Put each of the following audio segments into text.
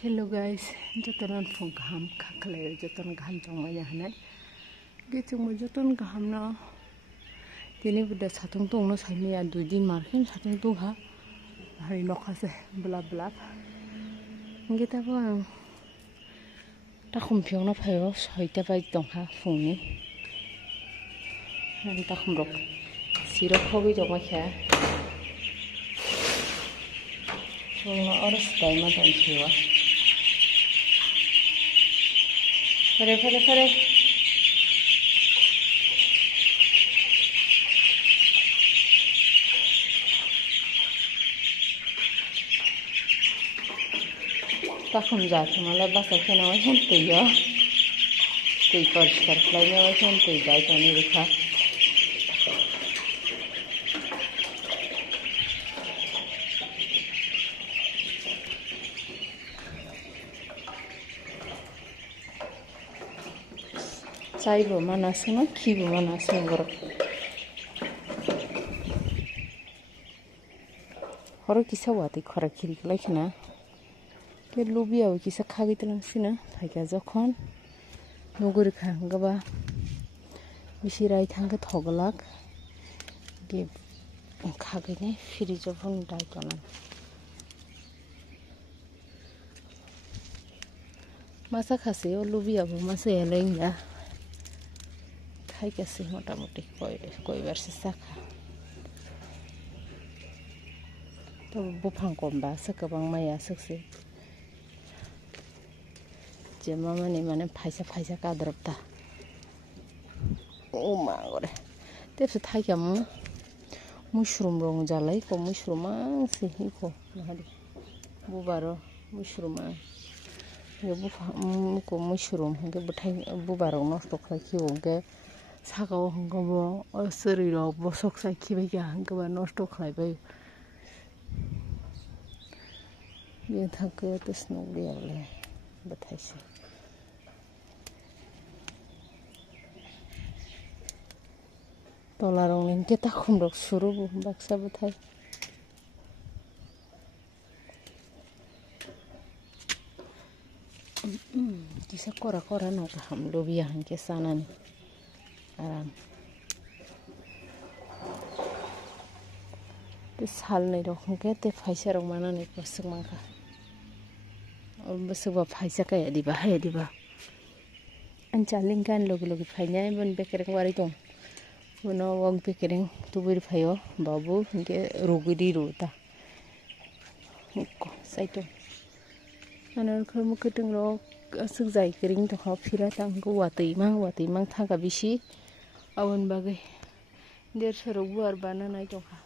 Hello guys, jotonan phung kaham khaklay joton gaham tongmaya hanai gechungmo joton gaham na tini buda satung tongno saimaya 2 din markhin satung tongha hari nokhase blab blab ngeta bo takhum phiongna phayo 6ta bai tongha phungni han takhum rok siro khobi joma kha phungna oros daima tongchiwa Fare. Takhum jat mala basa khena wasen tuyo. Tui ପରିଷ୍କାର khlainya wasen tui dai toni rikha. Saibo manasuna kibo manasuna gor. Horo kisa wati khara khiri khlaikna. Ke lubiaw kisa khagitlang sina thaika jokhon noguri khangaba bisirai thangka thoglak ge khagine fridge phone daitona masa khase o lubiaw masa elenga thaika se motamoti koibar se sakha to bufang komba sakabang maya sakse Jema mane paisa kadrapta. Oh ma gore. Tepse thaika mushroom rong jalai ko mushroom se ko mahadi. Bubaro mushroom ye ko mushroom ge buthai bubaro nosto khlaki onge sagaw hangabo asriro bosok sai khibe ga hangaba nosto khlai bai. Ye thake tesno liale. Bataisi tolarong ning kita khumrok surubu baksa batai kisa kora no ham lobia hanke sanan aram te sal nei rok hanke te phaisa rok manani kosuk mangka Besok paisa kaya diba Anjalingkan logi fainya bon bekereng wari tong Bono wong bekereng tubir fayo babu hingke rugudi ruta Ko saito Anar khamu ketung ro asuk jai kering to kha phira tang go watui mang thaga bisi awan bagai der soro buar bananai to kha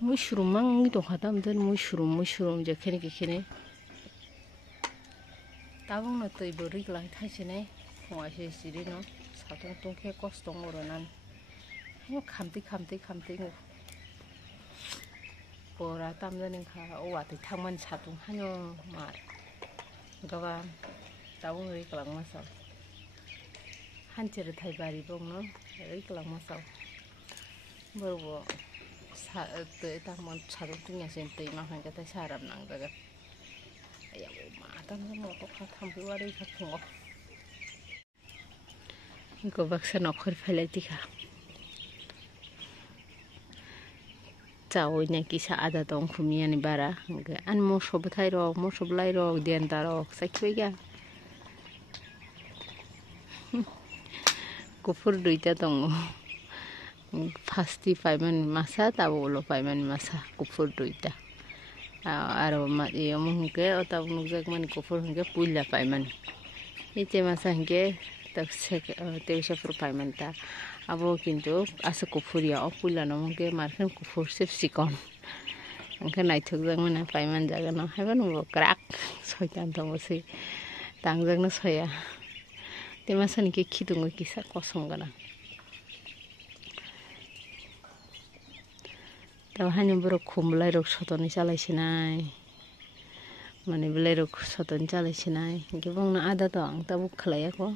mushroom mang to kha tam den mushroom je khene Tabung na tui bori lang thaisine khwase siri no satung tongke kostong oronan mo khamti ngo pora tamjaning kha owati thangman satung hanyo mar gaba tabung ri klang masal hanchir thai bari bongno ri klang masal borbo sa te tamman satung tingya sen tei ma hangka ta saram nang daga ya ma tam mo to kha thampi wari kha phungo go baksa nokhor phelaiti kha chawi na kisa ada tong khumia ni bara an mo sobathai ro mo soblai ro den taro sakhwega kufur duita tong fasti paiman masa tabolo paiman masa kufur duita aro ma yomungke otab nujak man kufur hingke puilla paiman ite masa hingke tak sek teusha fur paiman ta abo kintu asa kufuria o puilla no mungke markhen kufur sep sikon angke naithok jak mana paiman jaga no haban mo crack soitan to mosi tangjak no soya te masa ni ke khidungo kisa kosong gana Tahu hanya buruk kumulai rok soton calai sinai, mana belai rok soton calai sinai. Gimana na ada tu ang tabu kelai aku.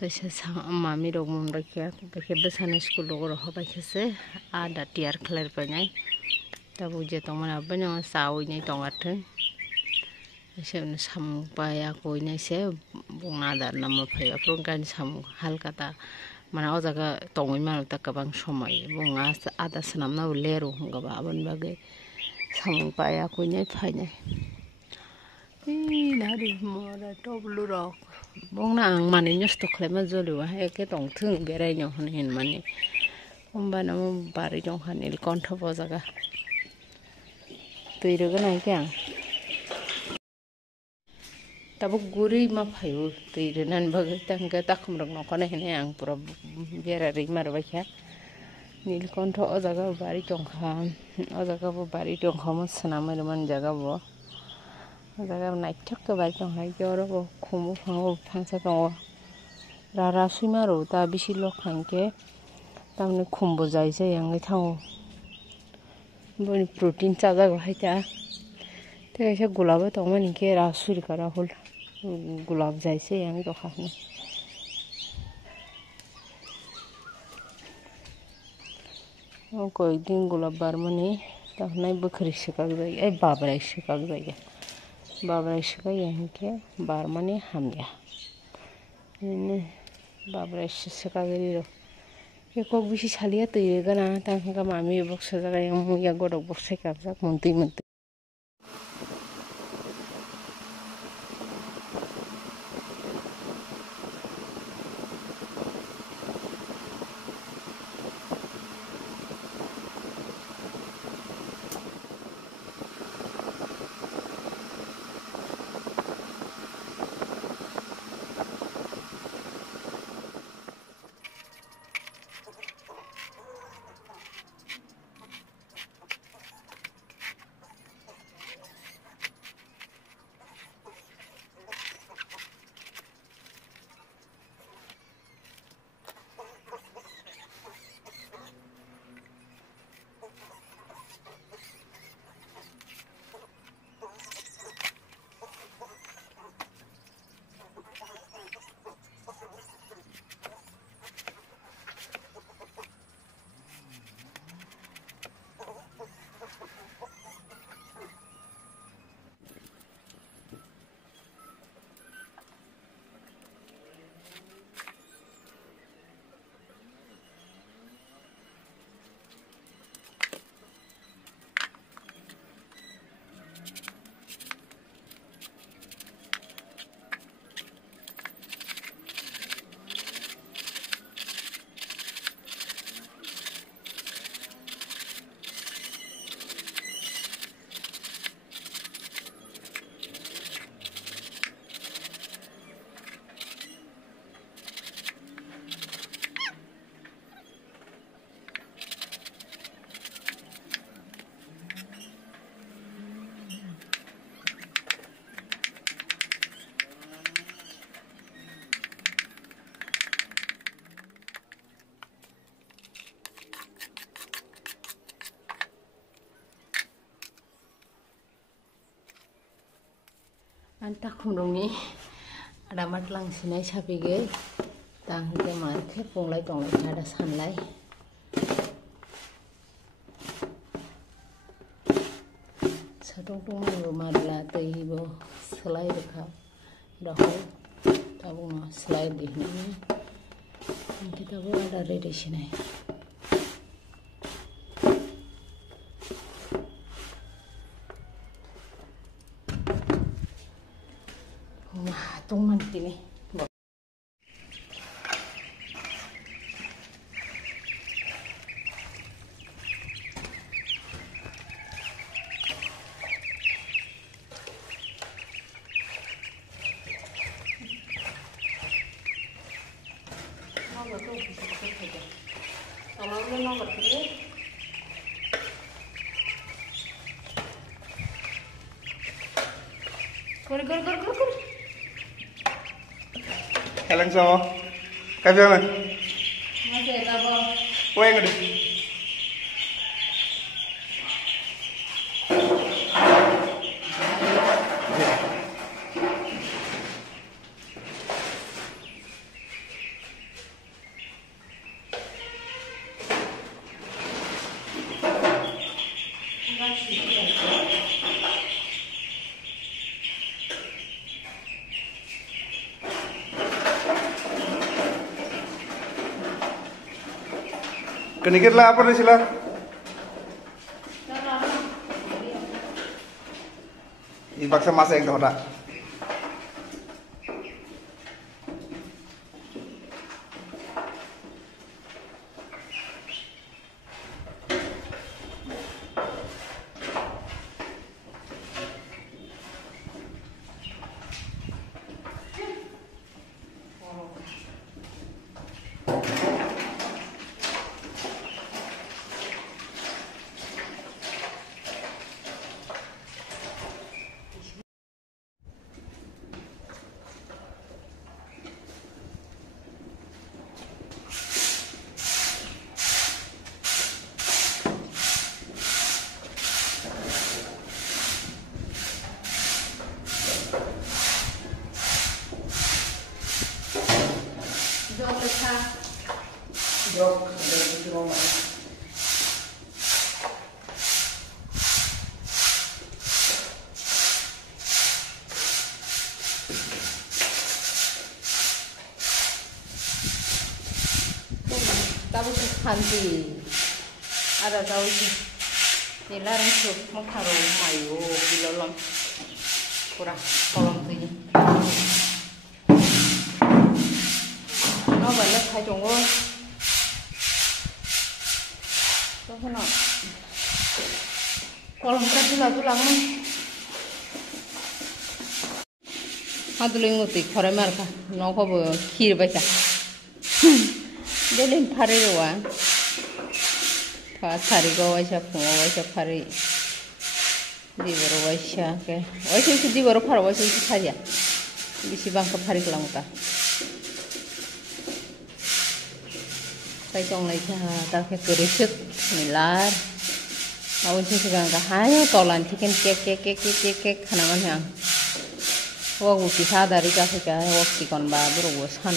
Terus sang mami rok mumrakia, pakai besanan sekolah rok apa kese ada tiar kelai banyak. Tabu je tong mana banyak sawi ni tong ateng. Saya samung paya ko ini saya bung nada nama paya perungkan samung hal kata mana o jaga tongoi mana tak kabang somai bung ada senam na uleru hingga baban bagai samung paya ko ini paya ini dari mana tu belurok bung na ang mana nyos tu klema jolu wah eke tong thung berai nyohan hin mani umba namu bari nyohan il konto po jaga tu iru kan ayang Tapi gurih mah payu, tirunan bagai tangga tak mereng nongkone ini yang pura biar rimar baca. Nil konto o jaga bari jongkha mas senama teman jaga bo. O jaga naik cak ke bari jongkha joro bo kumu fango fangsa tongo. Rara suimaru ta bisi lok hangke tamne kumbo jaise yang tango. Boni protein caja go haita. Te ऐसे गुलाब तो मैं निके रासुरी करा होल गुलाब जैसे यहाँ तो खाने और कोई दिन गुलाब बार मने तो नहीं बखरी शिकाग जाएगा बाबरा शिकाग जाएगा बाबरा शिकाग यहाँ के बार मने हम गया इन्हें बाबरा शिकाग रीरो ये कोई भी शालिया तो ये गना ताकि का मामी बक्स जगह यहाँ मुझे गोड़ बक्स कर जाक मुंती Anta khumrongni ada matlang sinai sapige tang ke marke ponglai tonglai ada sanlai satong tong ngo madla teibo selai rekha daho tabung selai dihni kita bo ada ready sinai tung mati nih. Kalian sama, kayak mana? Masih apa? Wah yang ada. Kenikit lah apa nih sila? Dipaksa masa yang kau tak. Jok, dari di rumah. Tahu sih kanti, ada tahu sih. Dilarang sup makaron mayo bilolong kurang kolong tuh. Nó vẫn là khai trồng ngô. Tôi không nói. Kalau kita tulang mah. Hadu lenguti khore marka. Nó có bữa khir baca. Dia len phare wa. Tha thari go baca pungo baca phare. Di baru baca ke. Baca itu di baru phare baca itu saja. Bisi bangka phare kelang ta. Cái trong này ta phải cười sức mình lá mau chứ cái hai to lần thì cái khả năng hàng wo gu kisa dari ka phải cái wo chỉ còn ba bữa wo san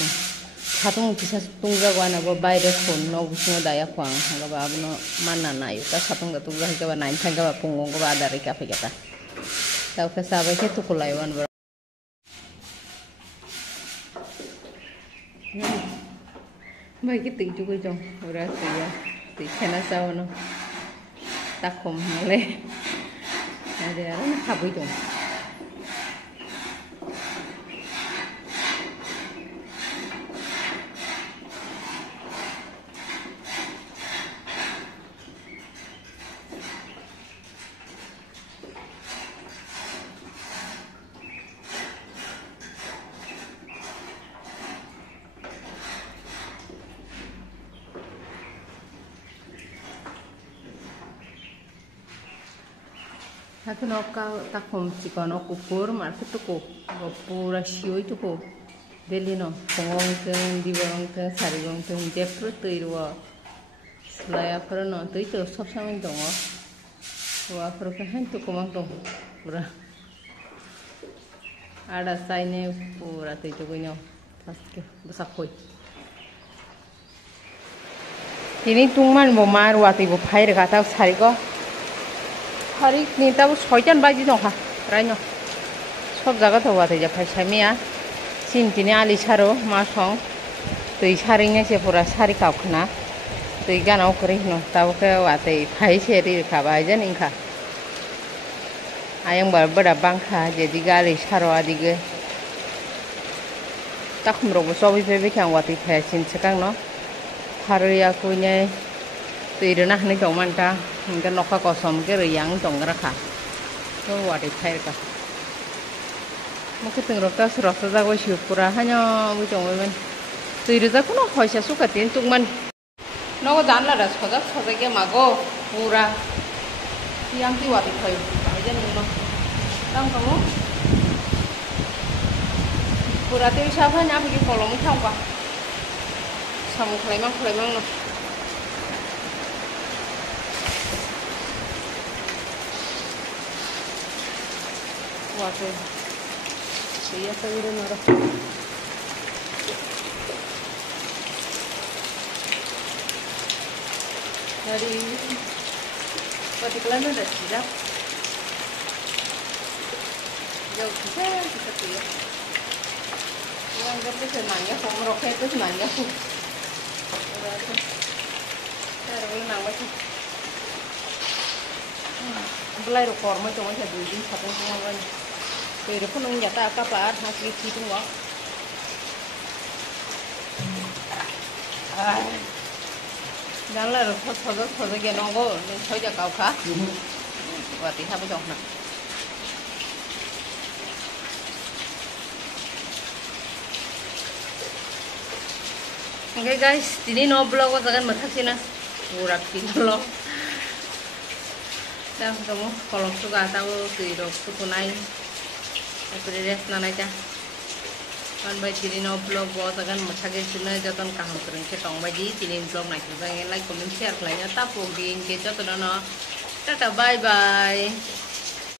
satu kisa tung ra qua nó bay được khôn nó busno daya kwang ga ba nó mana na yu ta satu ga tung ra ka ba nain thang ga ba pungong ga ba dari ka phải ta ta phải sabai ke tu kulaiwan bro mấy cái tiếng chú cái chồng rồi thì xem nó sao nó ta không lên để nó học với chồng Aku nak tak kom si kono kupur, mar kita ko pura sioi tu ko deli no pengong teng di barang teng sari barang teng jepro tu irwa selaya pura no tu itu sob sama itu mo wa pura kan tu komang tu pura ada saine pura tu itu punya pasti besar koi ini tungman mau maru ati bu phai kata sari ko hari ni tahu 6jan baji no ha raino sob jaga to wate ja phai samia sin tini ali saro ma song tui saring se pura sari kau khna tui ganau kri no tahu ke wate phai se ri kha ba jan ingkha ayang bar bada bangkha jadi gali saro adige tak mro bo sobi pe be khang wate phai sin sekang no hari aku nyai tui rena ni jong man ka cái nó có sòng cái rồi yang trồng ra cả nó qua để thay cả một cái từng rồi ra qua chiều pura hay nhau với chồng mình từ từ ra cũng nó hỏi sẽ suốt cả tiếng chung mình nó có dán là đã sờ cái mà go pura thì ăn tiêu thì thay cái gì nó đang có pura tiêu sao phải nhá cái cổ lông trong quá xong khai mang nó water. Iya segera marah. Hari particularnya ada silap. Jauh kita tuh. Yang kita senangnya, pemroket itu senangnya. Rồi nang ba. Belai ro kor ma chong sa 2 din 7 tong ngan. Pero ko nung yata ka pa ha ki ti tung wa. Dan là rồi thôi cái nó có nên thôi cho cậu khá và tí theo cái chọn này. Okay guys, ini no vlog ko tagan mathasin na urat kilo. Dan kamu kalau suka tahu tidok sukunai. Aku rest na naik ya. Kan bayi tiri no vlog ko tagan mathagin suna joton kaham turun ke tong bayi tiri vlog naik juga like comment share lainnya tapu di ke joton no. Tata bye bye.